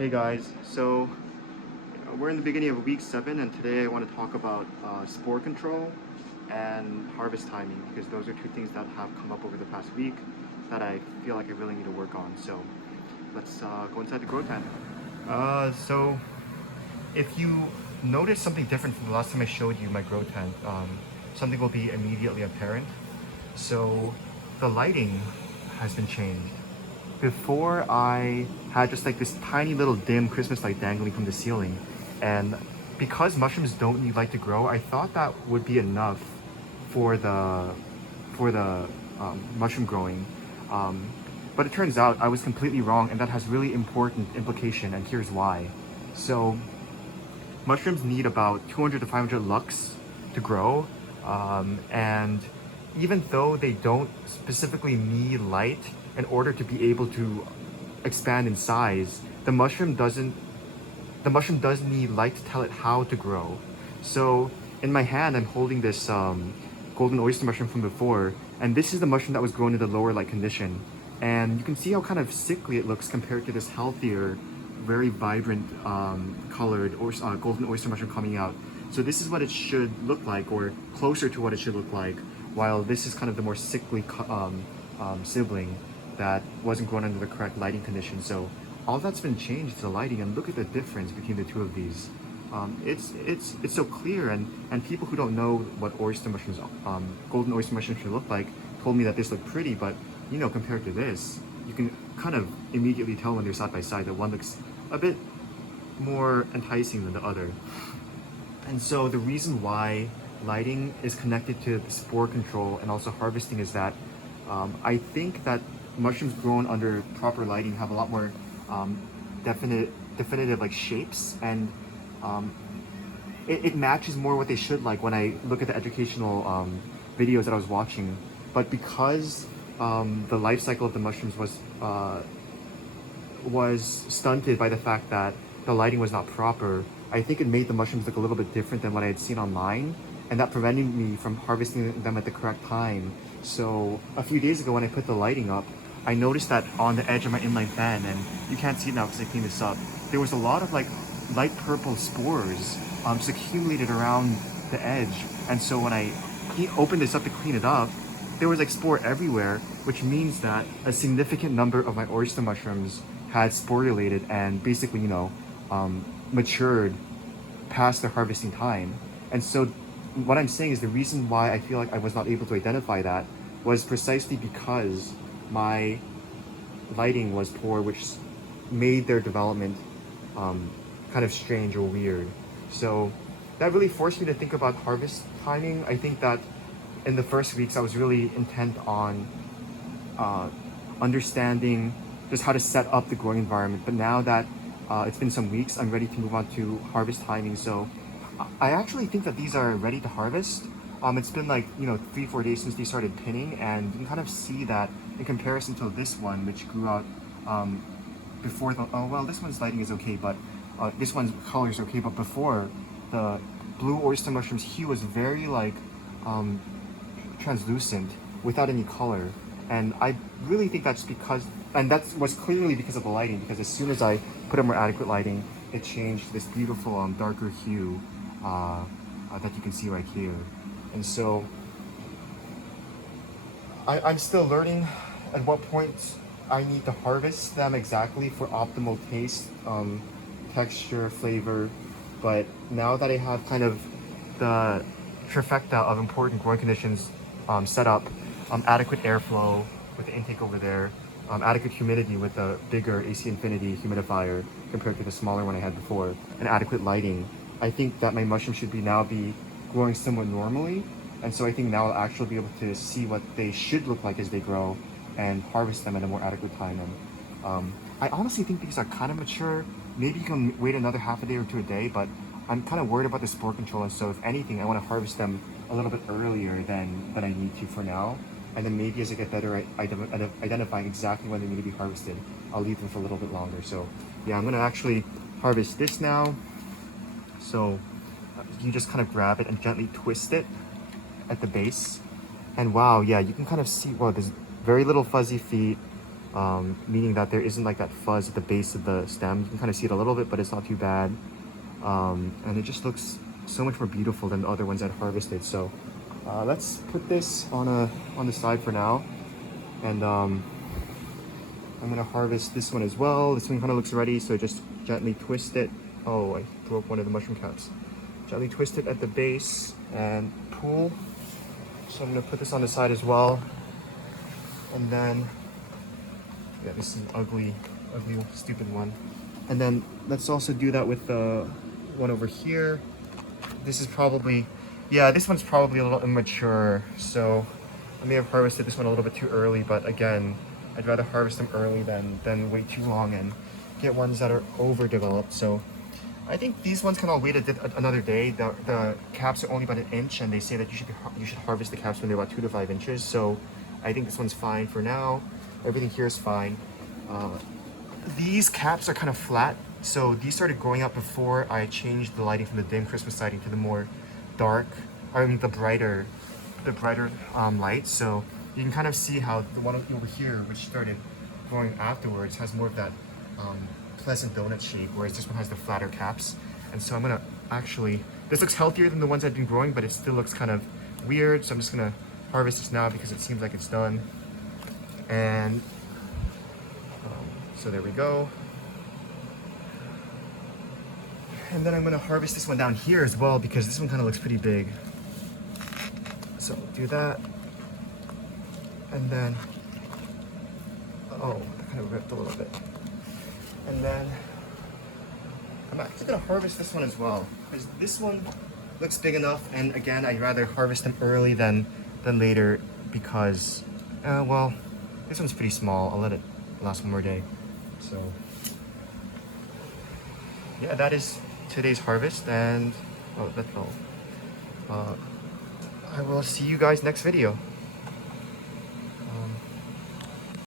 Hey guys, so we're in the beginning of week 7 and today I want to talk about spore control and harvest timing because those are two things that have come up over the past week that I feel like I really need to work on. So let's go inside the grow tent. So if you notice something different from the last time I showed you my grow tent, something will be immediately apparent. So the lighting has been changed. Before I had just like this tiny little dim Christmas light dangling from the ceiling, and because mushrooms don't need light to grow, I thought that would be enough for the mushroom growing. Um, but it turns out I was completely wrong, and that has really important implication, and here's why. So mushrooms need about 200 to 500 lux to grow, and even though they don't specifically need light in order to be able to expand in size, the mushroom does need light to tell it how to grow. So in my hand, I'm holding this golden oyster mushroom from before, and this is the mushroom that was grown in the lower light condition. And you can see how kind of sickly it looks compared to this healthier, very vibrant colored golden oyster mushroom coming out. So this is what it should look like, or closer to what it should look like, while this is kind of the more sickly sibling that wasn't grown under the correct lighting conditions. So all that's been changed is the lighting, and look at the difference between the two of these. It's so clear, and people who don't know what oyster mushrooms, golden oyster mushrooms should look like, told me that this looked pretty, but you know, compared to this, you can kind of immediately tell when they're side by side that one looks a bit more enticing than the other. And so the reason why lighting is connected to the spore control and also harvesting is that I think that mushrooms grown under proper lighting have a lot more definitive like shapes, and um, it matches more what they should like when I look at the educational videos that I was watching. But because the life cycle of the mushrooms was stunted by the fact that the lighting was not proper, I think it made the mushrooms look a little bit different than what I had seen online, and that prevented me from harvesting them at the correct time. So a few days ago when I put the lighting up, I noticed that on the edge of my inline fan, and you can't see it now because I cleaned this up, there was a lot of like light purple spores just accumulated around the edge. And so when I opened this up to clean it up, there was like spore everywhere, which means that a significant number of my oyster mushrooms had sporulated and basically, matured past their harvesting time. And so what I'm saying is the reason why I feel like I was not able to identify that was precisely because my lighting was poor, which made their development kind of strange or weird. So that really forced me to think about harvest timing. I think that in the first weeks I was really intent on understanding just how to set up the growing environment. But now that it's been some weeks, I'm ready to move on to harvest timing. So I actually think that these are ready to harvest. It's been like, 3-4 days since they started pinning, and you can kind of see that in comparison to this one, which grew out before the, oh, well, this one's lighting is okay, but this one's color is okay, but before, the blue oyster mushroom's hue was very like translucent without any color. And I really think that's because, and that was clearly because of the lighting, because as soon as I put a more adequate lighting, it changed this beautiful darker hue that you can see right here. And so I'm still learning at what point I need to harvest them exactly for optimal taste, texture, flavor. But now that I have kind of the trifecta of important growing conditions set up, adequate airflow with the intake over there, adequate humidity with the bigger AC Infinity humidifier compared to the smaller one I had before, and adequate lighting, I think that my mushroom should be growing somewhat normally. And so I think now I'll actually be able to see what they should look like as they grow and harvest them at a more adequate time. And I honestly think these are kind of mature. Maybe you can wait another half a day or two a day, but I'm kind of worried about the spore control. And so if anything, I want to harvest them a little bit earlier than I need to for now. And then maybe as I get better at identifying exactly when they need to be harvested, I'll leave them for a little bit longer. So yeah, I'm going to actually harvest this now. So you just kind of grab it and gently twist it at the base. And wow, yeah, you can kind of see, wow, there's very little fuzzy feet, meaning that there isn't like that fuzz at the base of the stem. You can kind of see it a little bit, but it's not too bad. And it just looks so much more beautiful than the other ones that harvested. So let's put this on the side for now, and I'm gonna harvest this one as well. This one kind of looks ready, so just gently twist it. Oh, I broke one of the mushroom caps. Gently twist it at the base and pull. So I'm gonna put this on the side as well, and then yeah, this is an ugly, stupid one. And then let's also do that with the one over here. This is probably, yeah, this one's probably a little immature, so I may have harvested this one a little bit too early, but again, I'd rather harvest them early than wait too long and get ones that are overdeveloped. So I think these ones can all wait another day. The caps are only about 1 inch, and they say that you should harvest the caps when they're about 2 to 5 inches. So I think this one's fine for now. Everything here is fine. These caps are kind of flat, so these started growing up before I changed the lighting from the dim Christmas lighting to the more dark, I mean the brighter light. So you can kind of see how the one over here, which started growing afterwards, has more of that pleasant donut shape, whereas this one has the flatter caps. And so I'm gonna actually, this looks healthier than the ones I've been growing, but it still looks kind of weird. So I'm just gonna harvest this now because it seems like it's done. And so there we go. And then I'm gonna harvest this one down here as well because this one kind of looks pretty big. So do that. And then, oh, that kind of ripped a little bit. And then I'm actually gonna harvest this one as well because this one looks big enough. And again, I'd rather harvest them early than later because, well, this one's pretty small. I'll let it last one more day. So yeah, that is today's harvest, and oh, that's all. I will see you guys next video.